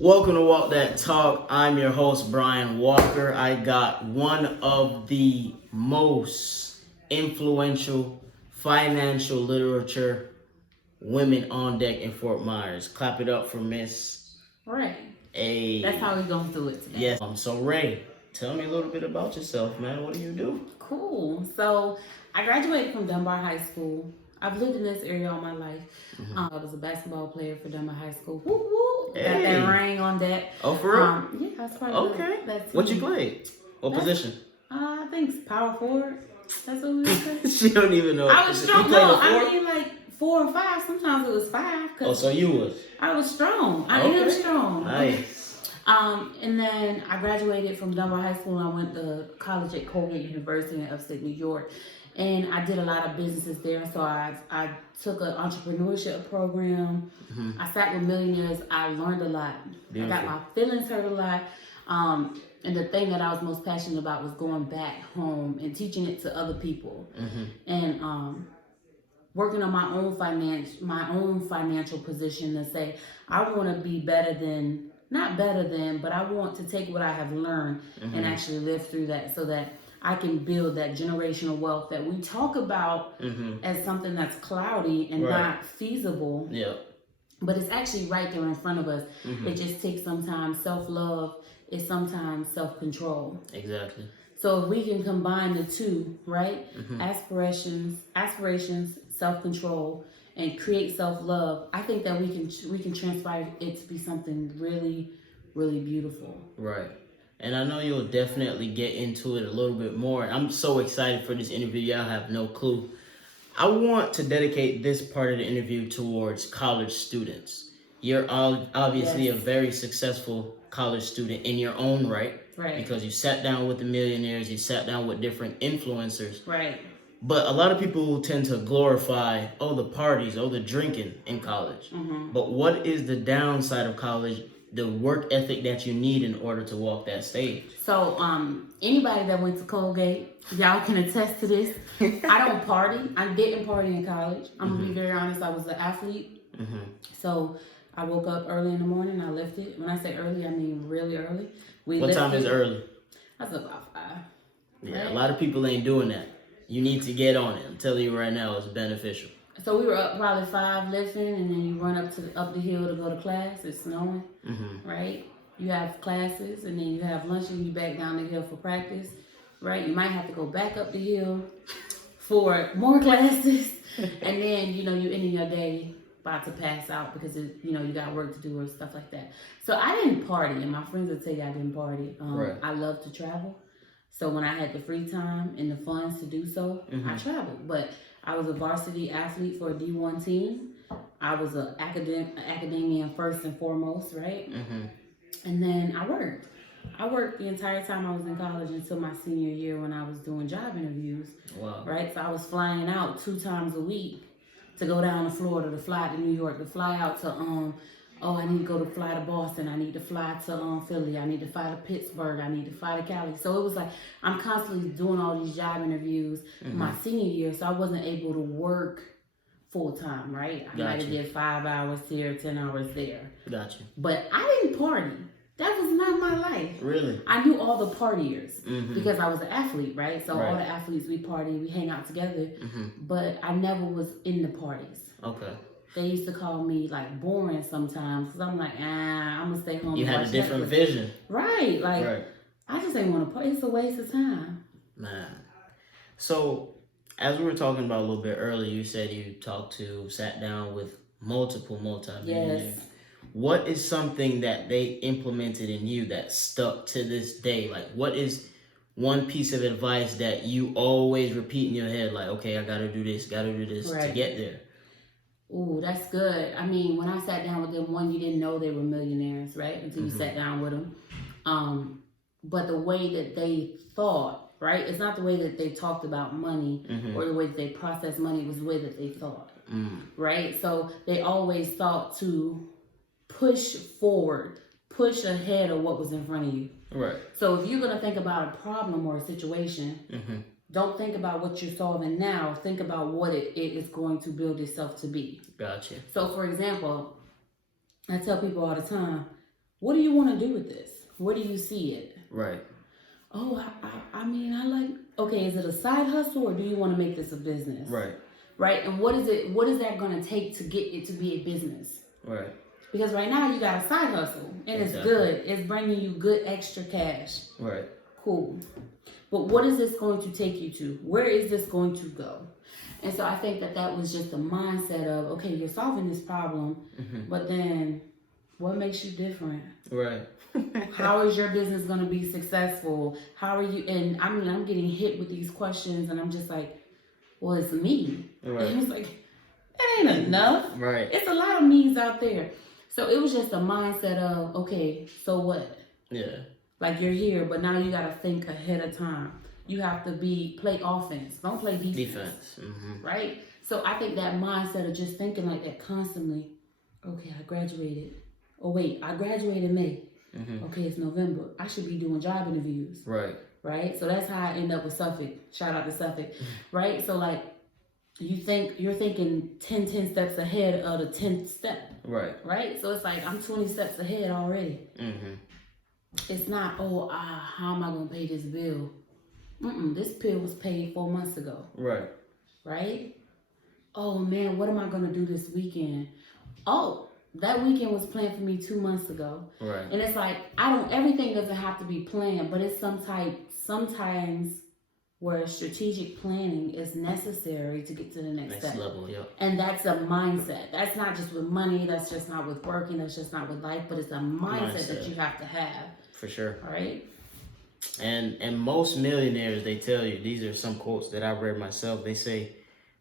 Welcome to Walk That Talk. I'm your host, Brian Walker. I got one of the most influential financial literature women on deck in Fort Myers. Clap it up for Miss Ray. A. That's how we're going to do it today. Yes. So Ray, tell me a little bit about yourself, man. What do you do? Cool. So I graduated from Dunbar High School. I've lived in this area all my life. I was a basketball player for Dunbar High School. Woo woo! Got that ring on deck. Oh, for real? Yeah, that's part of that team. What you played? What position? I think it's power forward. That's what we were saying. She don't even know. I was strong. No, I mean like 4 or 5. Sometimes it was 5. Oh, so you was? I was strong. I am strong. Nice. And then I graduated from Dunbar High School and I went to college at Colgate University in upstate New York. And I did a lot of businesses there. So I took an entrepreneurship program. I sat with millionaires. I learned a lot. Beautiful. I got my feelings hurt a lot. And the thing that I was most passionate about was going back home and teaching it to other people. And working on my own financial position and say, I want to be better than, not better than, but I want to take what I have learned and actually live through that so that I can build that generational wealth that we talk about as something that's cloudy and not feasible. Yeah. But it's actually right there in front of us. It just takes sometimes self-love, it's sometimes self-control. Exactly. So if we can combine the two, right? Aspirations, self-control, and create self-love, I think that we can transpire it to be something really, really beautiful. Right. And I know you'll definitely get into it a little bit more. I'm so excited for this interview. Y'all have no clue. I want to dedicate this part of the interview towards college students. You're obviously a very successful college student in your own right. Right. Because you sat down with the millionaires, you sat down with different influencers. Right. But a lot of people tend to glorify, the parties, the drinking in college. But what is the downside of college? The work ethic that you need in order to walk that stage. So, anybody that went to Colgate, y'all can attest to this. I don't party. I didn't party in college. I'm gonna be very honest. I was an athlete. So I woke up early in the morning. I lifted. When I say early, I mean really early. What time is early? That's about 5. Yeah, right? A lot of people ain't doing that. You need to get on it. I'm telling you right now, it's beneficial. So we were up probably 5 lifting, and then you run up the hill to go to class. It's snowing, right? You have classes, and then you have lunch, and you back down the hill for practice, right? You might have to go back up the hill for more classes, and then you ending your day about to pass out because you got work to do or stuff like that. So I didn't party, and my friends will tell you I didn't party. I love to travel, so when I had the free time and the funds to do so, I traveled, but I was a varsity athlete for a D1 team. I was an academician first and foremost, right? And then I worked. I worked the entire time I was in college until my senior year when I was doing job interviews. Wow. Right? So I was flying out 2 times a week to go down to Florida, to fly to New York, to fly out to I need to fly to Boston. I need to fly to Philly. I need to fly to Pittsburgh. I need to fly to Cali. So it was like I'm constantly doing all these job interviews my senior year. So I wasn't able to work full time, right? I might have did 5 hours here, 10 hours there. Gotcha. But I didn't party. That was not my life. Really? I knew all the partiers because I was an athlete, right? So all the athletes, we party, we hang out together. But I never was in the parties. Okay. They used to call me like boring sometimes because I'm like, I'm gonna stay home. You had a different vision. Right. Like, I just ain't want to play. It's a waste of time. Man. So, as we were talking about a little bit earlier, you said you sat down with multiple multi-millionaires. Yes. What is something that they implemented in you that stuck to this day? Like, what is one piece of advice that you always repeat in your head? Like, okay, I gotta do this to get there. Ooh, that's good. I mean, when I sat down with them, you didn't know they were millionaires, right? Until you sat down with them. But the way that they thought, right? It's not the way that they talked about money or the way that they processed money. It was the way that they thought, right? So they always thought to push forward, push ahead of what was in front of you. Right. So if you're going to think about a problem or a situation, don't think about what you're solving now. Think about what it is going to build itself to be. Gotcha. So, for example, I tell people all the time, what do you want to do with this? Where do you see it? Right. Oh, I mean, I like, okay, is it a side hustle or do you want to make this a business? Right. Right. And what is that going to take to get it to be a business? Right. Because right now you got a side hustle and it's good. It's bringing you good extra cash. Right. Cool. But what is this going to take you to? Where is this going to go? And so I think that was just the mindset of, okay, you're solving this problem, but then what makes you different? Right. How is your business going to be successful? How are you? And I mean, I'm getting hit with these questions and I'm just like, well, it's me. Right. And it's like, that ain't enough. Right. It's a lot of me's out there. So it was just a mindset of, okay, so what? Yeah. Like you're here, but now you got to think ahead of time. You have to play offense. Don't play defense. Right? So I think that mindset of just thinking like that constantly. Okay, I graduated. Oh, wait, I graduated in May. Okay, it's November. I should be doing job interviews. Right. Right? So that's how I end up with Suffolk. Shout out to Suffolk. Right? So like, you're thinking 10 steps ahead of the 10th step. Right. Right? So it's like, I'm 20 steps ahead already. It's not, how am I going to pay this bill? This bill was paid 4 months ago. Right. Right? Oh, man, what am I going to do this weekend? Oh, that weekend was planned for me 2 months ago. Right. And it's like, everything doesn't have to be planned, but it's sometimes where strategic planning is necessary to get to the next step. Level, yeah. And that's a mindset. That's not just with money. That's just not with working. That's just not with life. But it's a mindset that you have to have. For sure. All right. And most millionaires, they tell you, these are some quotes that I've read myself. They say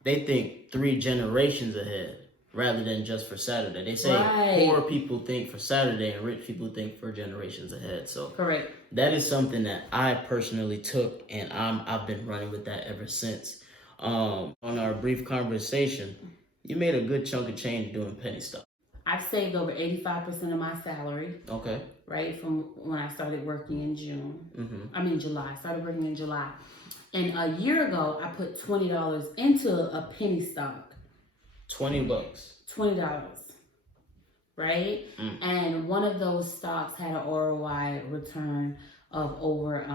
they think 3 generations ahead rather than just for Saturday. They say poor people think for Saturday and rich people think for generations ahead. So correct. That is something that I personally took, and I've been running with that ever since. On our brief conversation, you made a good chunk of change doing penny stock. I've saved over 85% of my salary. Okay. Right, from when I started working in July. I started working in July. And a year ago, I put $20 into a penny stock. $20. $20. Right? And one of those stocks had an ROI return of over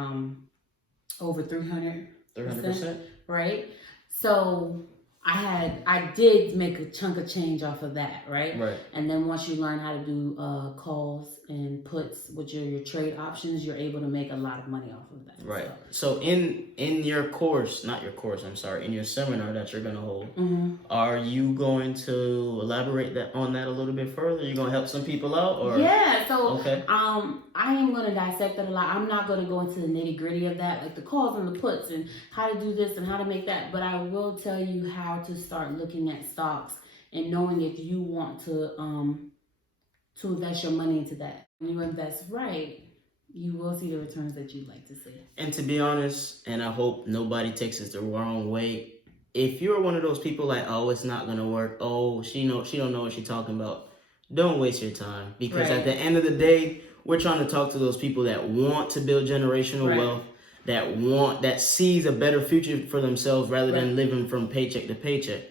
300%. 300%. Right? So I did make a chunk of change off of that, right? Right. And then once you learn how to do calls and puts with your trade options, you're able to make a lot of money off of that. Right. So in your course, in your seminar that you're going to hold, are you going to elaborate on that a little bit further? Are you going to help some people out? Or? Yeah. So I am going to dissect it a lot. I'm not going to go into the nitty gritty of that, like the calls and the puts and how to do this and how to make that. But I will tell you how to start looking at stocks and knowing if you want to invest your money into that. When you invest right, you will see the returns that you'd like to see. And to be honest, and I hope nobody takes this the wrong way, if you're one of those people like, oh, it's not gonna work, oh, she don't know what she's talking about, don't waste your time. Because at the end of the day, we're trying to talk to those people that want to build generational wealth, that sees a better future for themselves rather than living from paycheck to paycheck.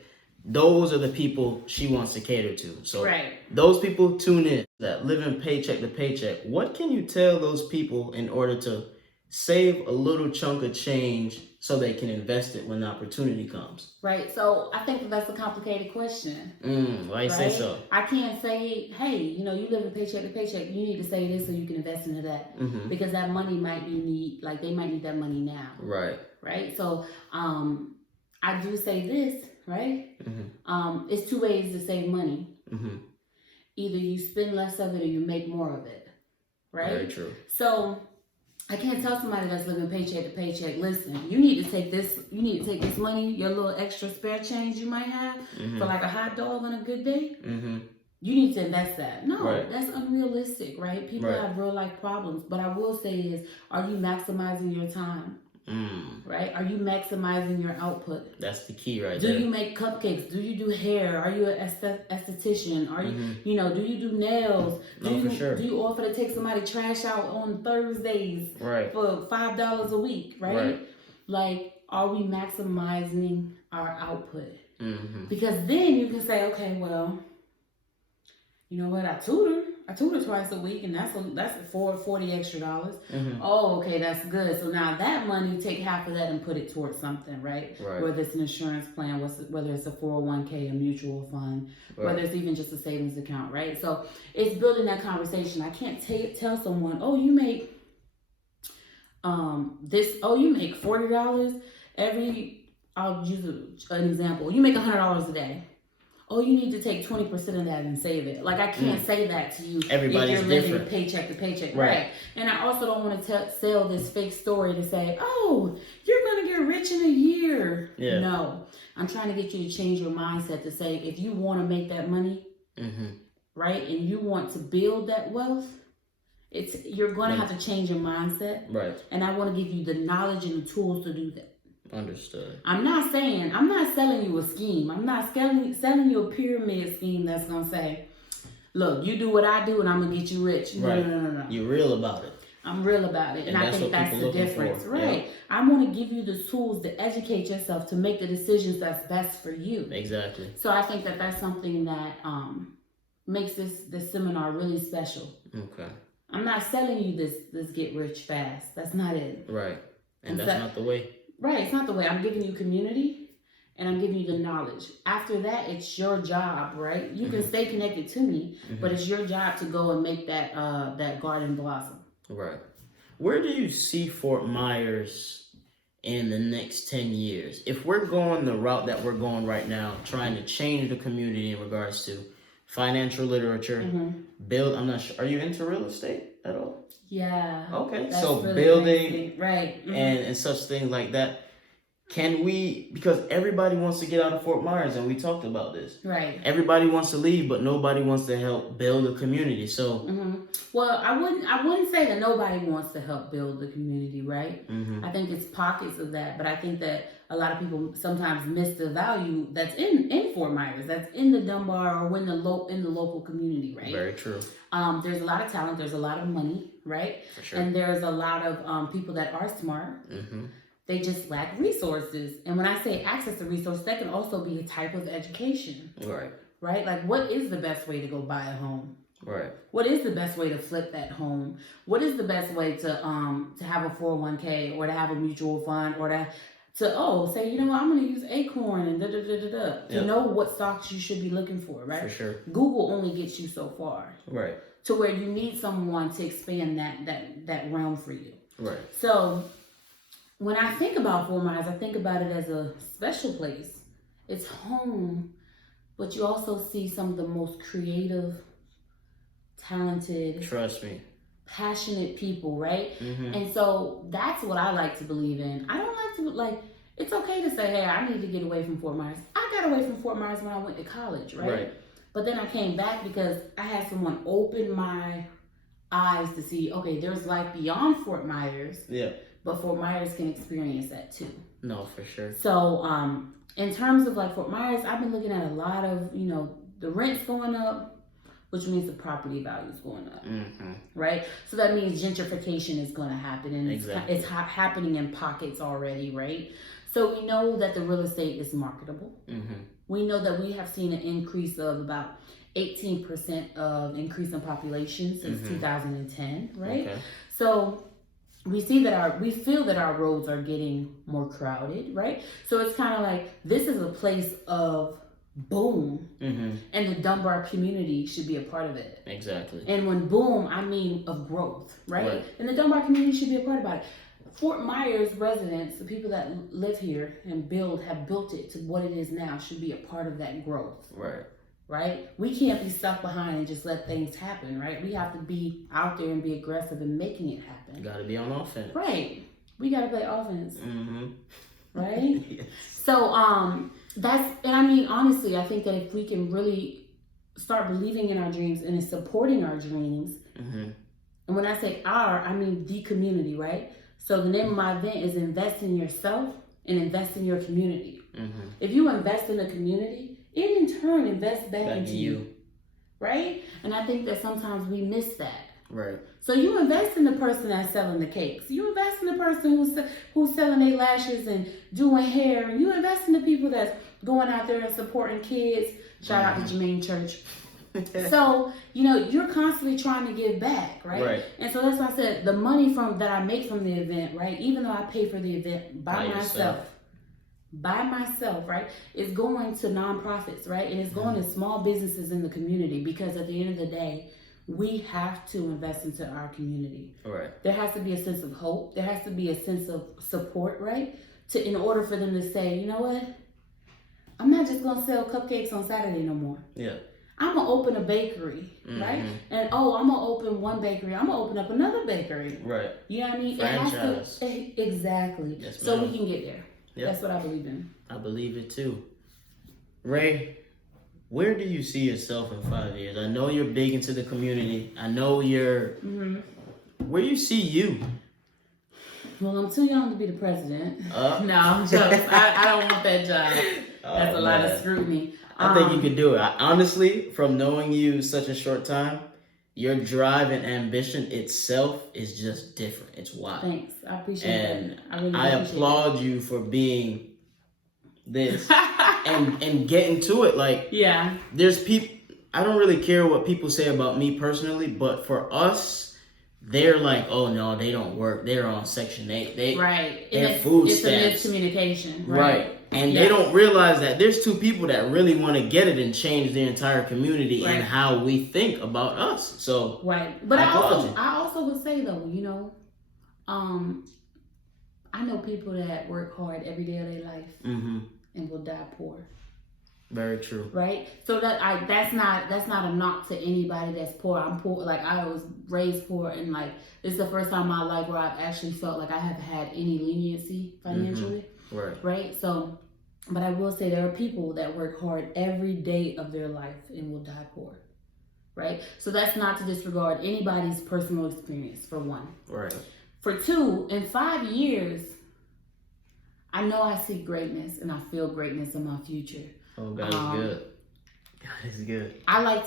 Those are the people she wants to cater to. So those people tune in, that living paycheck to paycheck. What can you tell those people in order to save a little chunk of change so they can invest it when the opportunity comes? Right. So I think that's a complicated question. Why you say so? I can't say, hey, you live in paycheck to paycheck. You need to save this so you can invest into that. Because that money might they might need that money now. Right. Right. So I do say this. Right? It's 2 ways to save money. Either you spend less of it or you make more of it. Right? Very true. So I can't tell somebody that's living paycheck to paycheck, listen, you need to take this money, your little extra spare change you might have for like a hot dog on a good day. You need to invest that. No, that's unrealistic, right? People have real life problems. But I will say is, are you maximizing your time? Right? Are you maximizing your output? That's the key there. Do you make cupcakes? Do you do hair? Are you an esthetician? Are you, do you do nails? For sure. Do you offer to take somebody trash out on Thursdays for $5 a week? Right? Like, are we maximizing our output? Because then you can say, okay, well, you know what? I tutor. I tutor twice a week, and that's $40 extra. Mm-hmm. Oh, okay, that's good. So now that money, take half of that and put it towards something, right? Whether it's an insurance plan, whether it's a 401k, a mutual fund, whether it's even just a savings account, right? So it's building that conversation. I can't tell someone, oh, you make you make $40 every. I'll use an example. You make $100 a day. Oh, you need to take 20% of that and save it. Like, I can't say that to you. Everybody's if you're living different. Paycheck to paycheck, right? And I also don't want to sell this fake story to say, oh, you're going to get rich in a year. Yeah. No, I'm trying to get you to change your mindset to say, if you want to make that money, right, and you want to build that wealth, you're going to have to change your mindset. Right. And I want to give you the knowledge and the tools to do that. Understood. I'm not selling you a scheme. I'm not selling you a pyramid scheme that's going to say, look, you do what I do and I'm going to get you rich. No. You're real about it. I'm real about it. And I think that's the difference. Right. I want to give you the tools to educate yourself to make the decisions that's best for you. Exactly. So I think that's something that makes this seminar really special. Okay. I'm not selling you this get rich fast. That's not it. Right. And that's not the way. Right, it's not the way. I'm giving you community and I'm giving you the knowledge. After that, it's your job, right? You can stay connected to me, but it's your job to go and make that garden blossom. Right. Where do you see Fort Myers in the next 10 years? If we're going the route that we're going right now, trying to change the community in regards to financial literature, I'm not sure. Are you into real estate at all? Yeah. Okay. That's So really building amazing. Right. and such things like that. Can we, because everybody wants to get out of Fort Myers and we talked about this. Right. Everybody wants to leave, but nobody wants to help build a community. So well, I wouldn't say that nobody wants to help build the community, right? I think it's pockets of that, but I think that a lot of people sometimes miss the value that's in Fort Myers, that's in the Dunbar or in the local community, right? Very true. There's a lot of talent, there's a lot of money, right? For sure. And there's a lot of people that are smart. They just lack resources. And when I say access to resources, that can also be a type of education. Right. Right? Like, what is the best way to go buy a home? Right. What is the best way to flip that home? What is the best way to have a 401k or to have a mutual fund or to say, you know what, I'm going to use Acorn and to know what stocks you should be looking for, right? For sure. Google only gets you so far. Right. To where you need someone to expand that realm for you. Right. So when I think about Fort Myers, I think about it as a special place. It's home, but you also see some of the most creative, talented, trust me, passionate people, right? And so that's what I like to believe in. I don't like to, it's okay to say, hey, I need to get away from Fort Myers. I got away from Fort Myers when I went to college, right? But then I came back because I had someone open my eyes to see, okay, there's life beyond Fort Myers. Yeah. But Fort Myers can experience that too. No, for sure. So in terms of Fort Myers, I've been looking at a lot of, the rent's going up, which means the property value is going up, right? So that means gentrification is going to happen, and it's happening in pockets already, right? So we know that the real estate is marketable. We know that we have seen an increase of about 18% of increase in population since 2010, right? Okay. So we feel that our roads are getting more crowded, right? So it's kind of like, this is a place of boom, and the Dunbar community should be a part of it. Exactly. And when boom, I mean of growth, right? And the Dunbar community should be a part about it. Fort Myers residents, the people that live here and have built it to what it is now, should be a part of that growth. Right? We can't be stuck behind and just let things happen, right? We have to be out there and be aggressive in making it happen. Got to be on offense. Right. We got to play offense. Right? Yes. So, honestly, I think that if we can really start believing in our dreams and supporting our dreams, and when I say I mean the community, right? So the name of my event is Invest in Yourself and Invest in Your Community. If you invest in the community, it in turn invests back into you, right? And I think that sometimes we miss that. Right. So you invest in the person that's selling the cakes. You invest in the person who's selling their lashes and doing hair. You invest in the people that's going out there and supporting kids. Shout out to Jermaine Church. So, you're constantly trying to give back, right? Right. And so that's why I said the money that I make from the event, right? Even though I pay for the event by myself, right? It's going to nonprofits, right? And it's going to small businesses in the community, because at the end of the day, we have to invest into our community. Right. There has to be a sense of hope. There has to be a sense of support, right? In order for them to say, you know what? I'm not just going to sell cupcakes on Saturday no more. Yeah. I'm going to open a bakery, right? And I'm going to open one bakery. I'm going to open up another bakery. Right. You know what I mean? Franchise. Exactly. Yes, so ma'am. we can get there. Yep. That's what I believe in. I believe it too. Ray, where do you see yourself in 5 years? I know you're big into the community. I know you're... Where do you see you? Well, I'm too young to be the president. No, I'm joking. I don't want that job. That's a lot of scrutiny. I think you could do it. Honestly, from knowing you such a short time, your drive and ambition itself is just different. It's wild. Thanks. I appreciate that. And I applaud you for being this and getting to it. Like, there's people, I don't really care what people say about me personally, but for us, they're like, oh no, they don't work. They're on Section 8. They're food stamps. It's a miscommunication. Right. And they don't realize that there's two people that really want to get it and change the entire community and how we think about us. So but I also would say though, I know people that work hard every day of their life and will die poor. Very true. Right? So that's not a knock to anybody that's poor. I'm poor. Like, I was raised poor, and like, this is the first time in my life where I've actually felt like I have had any leniency financially. Right? So, but I will say there are people that work hard every day of their life and will die poor. Right? So that's not to disregard anybody's personal experience, for one. Right. For two, in 5 years, I know I see greatness and I feel greatness in my future. Oh, God is good. God is good. I like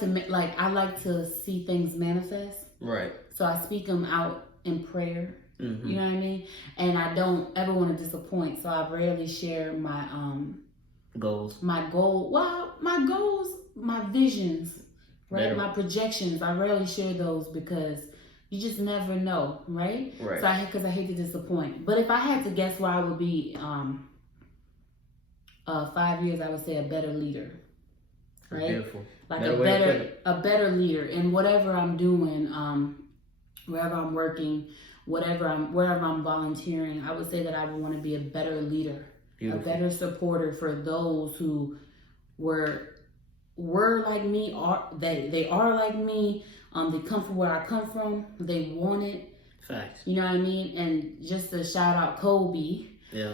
to see things manifest. Right. So I speak them out in prayer. You know what I mean? And I don't ever want to disappoint. So I rarely share my goals. My goals, my visions, right? My projections. I rarely share those because you just never know, right? Right. So because I hate to disappoint. But if I had to guess where I would be 5 years, I would say a better leader. Right? Beautiful. Like a better leader in whatever I'm doing, wherever I'm working, wherever I'm volunteering. I would say that I would want to be a better leader, a better supporter for those who were like me, they are like me. They come from where I come from. They want it. Facts. You know what I mean? And just to shout out Kobe. Yeah.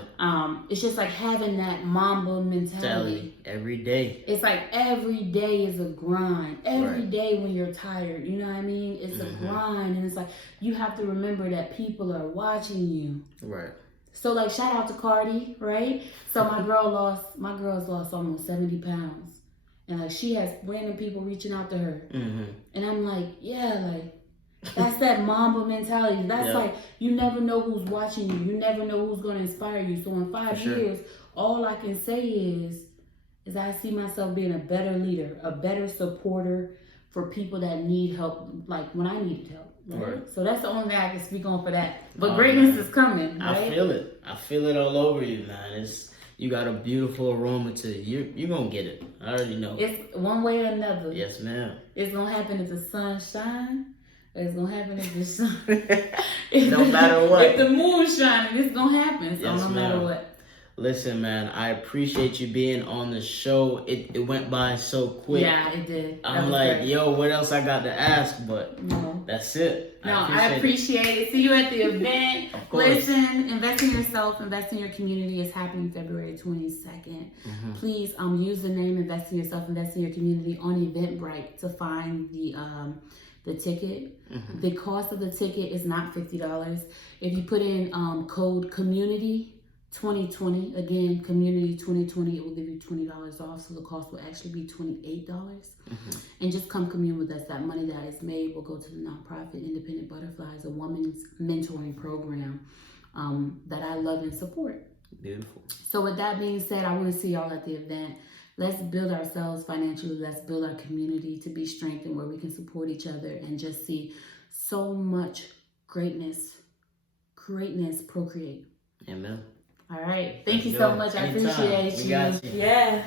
It's just like having that Mamba mentality. Every day. It's like every day is a grind. Every day when you're tired, you know what I mean? It's a grind, and it's like you have to remember that people are watching you. Right. So like shout out to Cardi, right? So my girl's lost almost 70 pounds, and like she has random people reaching out to her, and I'm like, that's that Mamba mentality. That's like, you never know who's watching you. You never know who's going to inspire you. So in 5 years, all I can say is I see myself being a better leader, a better supporter for people that need help, like when I needed help. Right? So that's the only thing I can speak on for that. But greatness is coming. Right? I feel it. I feel it all over you, man. You got a beautiful aroma to you. You're going to get it. I already know. It's one way or another. Yes, ma'am. It's going to happen if the sun shines. It's gonna happen if the sun. No matter what. If the moon's shining, it's gonna happen. So yes, matter what. Listen, man, I appreciate you being on the show. It went by so quick. Yeah, it did. I'm like, yo, what else I got to ask? But that's it. I appreciate it. See you at the event. Of course. Listen, invest in yourself, invest in your community. It's happening February 22nd. Please use the name Invest in Yourself, Invest in Your Community on Eventbrite to find the ticket. The cost of the ticket is not $50. If you put in code community 2020, again, community 2020, it will give you $20 off. So the cost will actually be $28. And just come commune with us. That money that is made will go to the nonprofit Independent Butterflies, a woman's mentoring program that I love and support. Beautiful. So with that being said, I want to see y'all at the event. let's build ourselves financially. Let's build our community to be strengthened where we can support each other and just see so much greatness procreate. Amen. All right. Thank you so much. I appreciate you. We got you. Yeah.